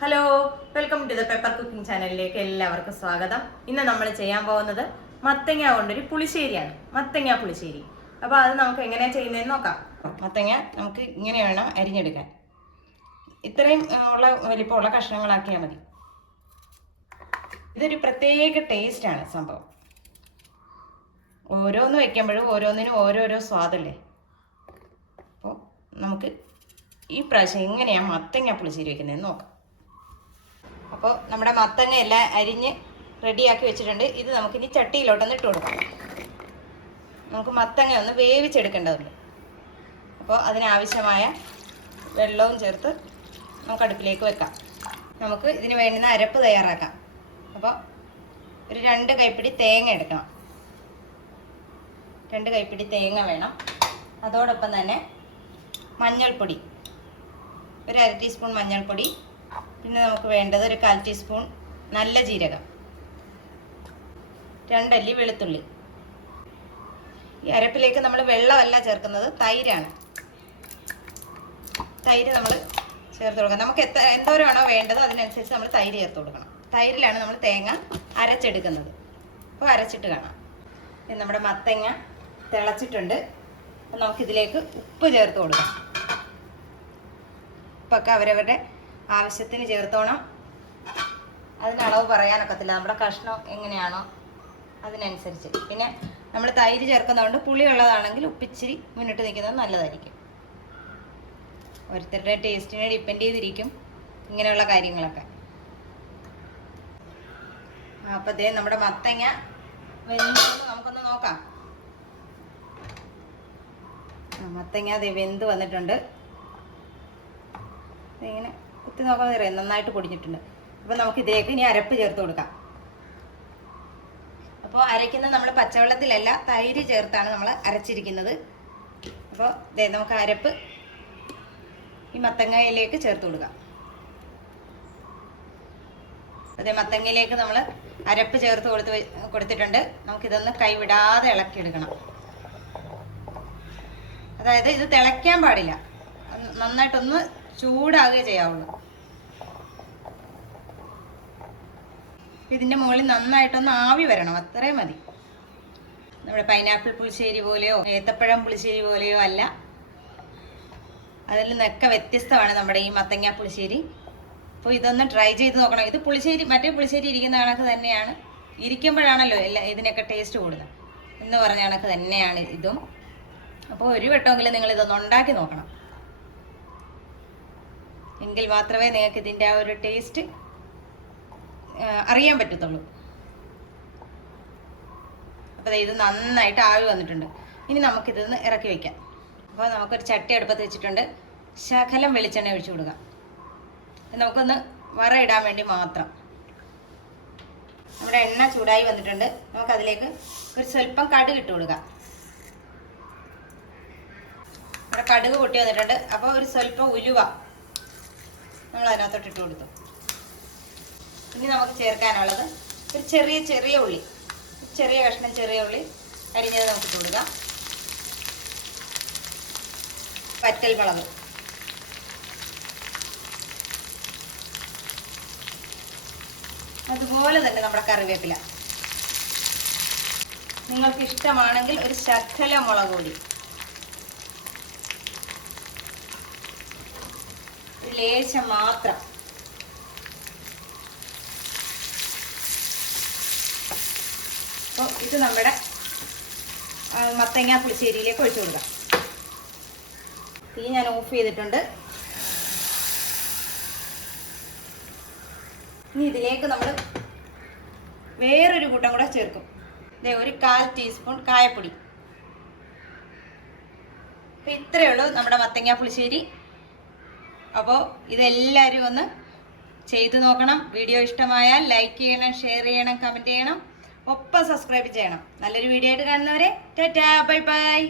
Hello, welcome to the pepper cooking ചാനലിലേക്ക് എല്ലാവർക്കും സ്വാഗതം. ഇന്ന് നമ്മൾ ചെയ്യാൻ പോകുന്നത് മത്തങ്ങ കൊണ്ടൊരു പുളിശ്ശേരിയാണ്. മത്തങ്ങ പുളിശ്ശേരി. അപ്പോൾ അത് നമുക്ക് എങ്ങനെയാണ് ചെയ്യുന്നതെന്ന് നോക്കാം. മത്തങ്ങ നമുക്ക് ഇങ്ങനെ വേണം അരിഞ്ഞെടുക്കാൻ. ഇത്രയും ഉള്ള വലിപ്പമുള്ള കഷ്ണങ്ങളാക്കിയാൽ മതി. ഇതൊരു പ്രത്യേക ടേസ്റ്റാണ് സംഭവം. ഓരോന്ന് വയ്ക്കുമ്പോഴും ഓരോന്നിനും ഓരോരോ സ്വാദല്ലേ. അപ്പോൾ നമുക്ക് ഈ പ്രാവശ്യം എങ്ങനെയാണ് മത്തങ്ങ പുളിശ്ശേരി വയ്ക്കുന്നതെന്ന് നോക്കാം. അപ്പോൾ നമ്മുടെ മത്തങ്ങ എല്ലാം അരിഞ്ഞ് റെഡിയാക്കി വെച്ചിട്ടുണ്ട്. ഇത് നമുക്കിനി ചട്ടിയിലോട്ടൊന്ന് ഇട്ട് കൊടുക്കാം. നമുക്ക് മത്തങ്ങ ഒന്ന് വേവിച്ചെടുക്കേണ്ടതുണ്ട്. അപ്പോൾ അതിനാവശ്യമായ വെള്ളവും ചേർത്ത് നമുക്ക് അടുപ്പിലേക്ക് വെക്കാം. നമുക്ക് ഇതിന് വേണ്ടുന്ന അരപ്പ് തയ്യാറാക്കാം. അപ്പോൾ ഒരു 2 കൈപ്പിടി തേങ്ങ എടുക്കണം. 2 കൈപ്പിടി തേങ്ങ വേണം. അതോടൊപ്പം തന്നെ മഞ്ഞൾപ്പൊടി, ഒരു 1/2 ടീസ്പൂൺ മഞ്ഞൾപ്പൊടി. പിന്നെ നമുക്ക് വേണ്ടത് ഒരു 1/4 ടീസ്പൂൺ നല്ല ജീരകം, 2 അല്ലി വെളുത്തുള്ളി. ഈ അരപ്പിലേക്ക് നമ്മൾ വെള്ളമല്ല ചേർക്കുന്നത്, തൈരാണ്. തൈര് നമ്മൾ ചേർത്ത് കൊടുക്കണം. നമുക്ക് എന്തോരമാണോ വേണ്ടത് അതിനനുസരിച്ച് നമ്മൾ തൈര് ചേർത്ത് കൊടുക്കണം. തൈരിലാണ് നമ്മൾ തേങ്ങ അരച്ചെടുക്കുന്നത്. അപ്പോൾ അരച്ചിട്ട് കാണാം. നമ്മുടെ മത്തങ്ങ തിളച്ചിട്ടുണ്ട്. അപ്പം നമുക്കിതിലേക്ക് ഉപ്പ് ചേർത്ത് കൊടുക്കാം. ഉപ്പൊക്കെ അവരവരുടെ ആവശ്യത്തിന് ചേർത്തോണം. അതിനളവ് പറയാനൊക്കത്തില്ല. നമ്മുടെ കഷ്ണം എങ്ങനെയാണോ അതിനനുസരിച്ച്. പിന്നെ നമ്മൾ തൈര് ചേർക്കുന്നതുകൊണ്ട് പുളിയുള്ളതാണെങ്കിൽ ഉപ്പിച്ചിരി മുന്നിട്ട് നിൽക്കുന്നത് നല്ലതായിരിക്കും. ഓരോരുത്തരുടെ ടേസ്റ്റിനെ ഡിപ്പെൻഡ് ചെയ്തിരിക്കും ഇങ്ങനെയുള്ള കാര്യങ്ങളൊക്കെ. അപ്പോൾ അതേ നമ്മുടെ മത്തങ്ങ വെന്ത് നമുക്കൊന്ന് നോക്കാം. മത്തങ്ങ അത് വെന്ത് വന്നിട്ടുണ്ട്. ഇങ്ങനെ കുത്തി നോക്കാൻ അറിയാം, നന്നായിട്ട് പൊടിഞ്ഞിട്ടുണ്ട്. അപ്പോൾ നമുക്ക് ഇതിലേക്ക് ഇനി അരപ്പ് ചേർത്ത് കൊടുക്കാം. അപ്പോൾ അരയ്ക്കുന്നത് നമ്മൾ പച്ചവെള്ളത്തിലല്ല, തൈര് ചേർത്താണ് നമ്മൾ അരച്ചിരിക്കുന്നത്. അപ്പോൾ നമുക്ക് അരപ്പ് ഈ മത്തങ്ങയിലേക്ക് ചേർത്ത് കൊടുക്കാം. അതേ മത്തങ്ങയിലേക്ക് നമ്മൾ അരപ്പ് ചേർത്ത് കൊടുത്തിട്ടുണ്ട്. നമുക്കിതൊന്ന് കൈവിടാതെ ഇളക്കിയെടുക്കണം. അതായത് ഇത് തിളയ്ക്കാൻ പാടില്ല, നന്നായിട്ടൊന്ന് ചൂടാകുകയേ ചെയ്യാവുള്ളൂ. ഇതിൻ്റെ മുകളിൽ നന്നായിട്ടൊന്ന് ആവി വരണം, അത്രയും മതി. നമ്മുടെ പൈനാപ്പിൾ പുളിശ്ശേരി പോലെയോ ഏത്തപ്പഴം പുളിശ്ശേരി പോലെയോ അല്ല, അതിൽ നിന്നൊക്കെ വ്യത്യസ്തമാണ് നമ്മുടെ ഈ മത്തങ്ങ പുളിശ്ശേരി. അപ്പോൾ ഇതൊന്ന് ട്രൈ ചെയ്ത് നോക്കണം. ഇത് പുളിശ്ശേരി മറ്റേ പുളിശ്ശേരി ഇരിക്കുന്ന കണക്ക് തന്നെയാണ്. ഇരിക്കുമ്പോഴാണല്ലോ ഇതിനൊക്കെ ടേസ്റ്റ് കൂടുന്നത് എന്ന് പറഞ്ഞ കണക്ക് തന്നെയാണ് ഇതും. അപ്പോൾ ഒരു വട്ടമെങ്കിലും നിങ്ങളിതൊന്ന് ഉണ്ടാക്കി നോക്കണം. എങ്കിൽ മാത്രമേ നിങ്ങൾക്ക് ഇതിൻ്റെ ആ ഒരു ടേസ്റ്റ് അറിയാൻ പറ്റത്തുള്ളൂ. അപ്പോൾ ഇത് നന്നായിട്ട് ആവി വന്നിട്ടുണ്ട്. ഇനി നമുക്കിതൊന്ന് ഇറക്കി വയ്ക്കാം. അപ്പോൾ നമുക്കൊരു ചട്ടി അടുപ്പത്ത് വെച്ചിട്ടുണ്ട്. ശകലം വെളിച്ചെണ്ണ ഒഴിച്ചു കൊടുക്കാം. നമുക്കൊന്ന് വറയിടാൻ വേണ്ടി മാത്രം. നമ്മുടെ എണ്ണ ചൂടായി വന്നിട്ടുണ്ട്. നമുക്കതിലേക്ക് ഒരു സ്വല്പം കടുക് ഇട്ട് കൊടുക്കാം. ഇവിടെ കടുക് പൊട്ടി വന്നിട്ടുണ്ട്. അപ്പോൾ ഒരു സ്വല്പം ഉലുവ നമ്മൾ അതിനകത്തോട്ട് ഇട്ട് കൊടുത്തു. ഇനി നമുക്ക് ചേർക്കാനുള്ളത് ഒരു ചെറിയ ഉള്ളി, ചെറിയ കഷ്ണം ചെറിയ ഉള്ളി അരിഞ്ഞത് നമുക്ക് ഇട്ട് കൊടുക്കാം. വറ്റൽ മുളക്, അതുപോലെ തന്നെ നമ്മുടെ കറിവേപ്പില. നിങ്ങൾക്ക് ഇഷ്ടമാണെങ്കിൽ ഒരു ശകല മുളക് പൊടി, ഒരു ലേശം മാത്രം. അപ്പോൾ ഇത് നമ്മുടെ മത്തങ്ങ പുളിശ്ശേരിയിലേക്ക് ഒഴിച്ചു കൊടുക്കാം. തീ ഞാൻ ഓഫ് ചെയ്തിട്ടുണ്ട്. ഇനി ഇതിലേക്ക് നമ്മൾ വേറൊരു കൂട്ടം കൂടെ ചേർക്കും. ഒരു 1/4 ടീസ്പൂൺ കായപ്പൊടി. അപ്പോൾ ഇത്രയേ ഉള്ളൂ നമ്മുടെ മത്തങ്ങ പുളിശ്ശേരി. അപ്പോൾ ഇതെല്ലാവരും ഒന്ന് ചെയ്തു നോക്കണം. വീഡിയോ ഇഷ്ടമായാൽ ലൈക്ക് ചെയ്യണം, ഷെയർ ചെയ്യണം, കമൻറ്റ് ചെയ്യണം, ഒപ്പം സബ്സ്ക്രൈബ് ചെയ്യണം. നല്ലൊരു വീഡിയോ ആയിട്ട് കാണുന്നവരെ ടാറ്റാ, ബൈ ബൈ.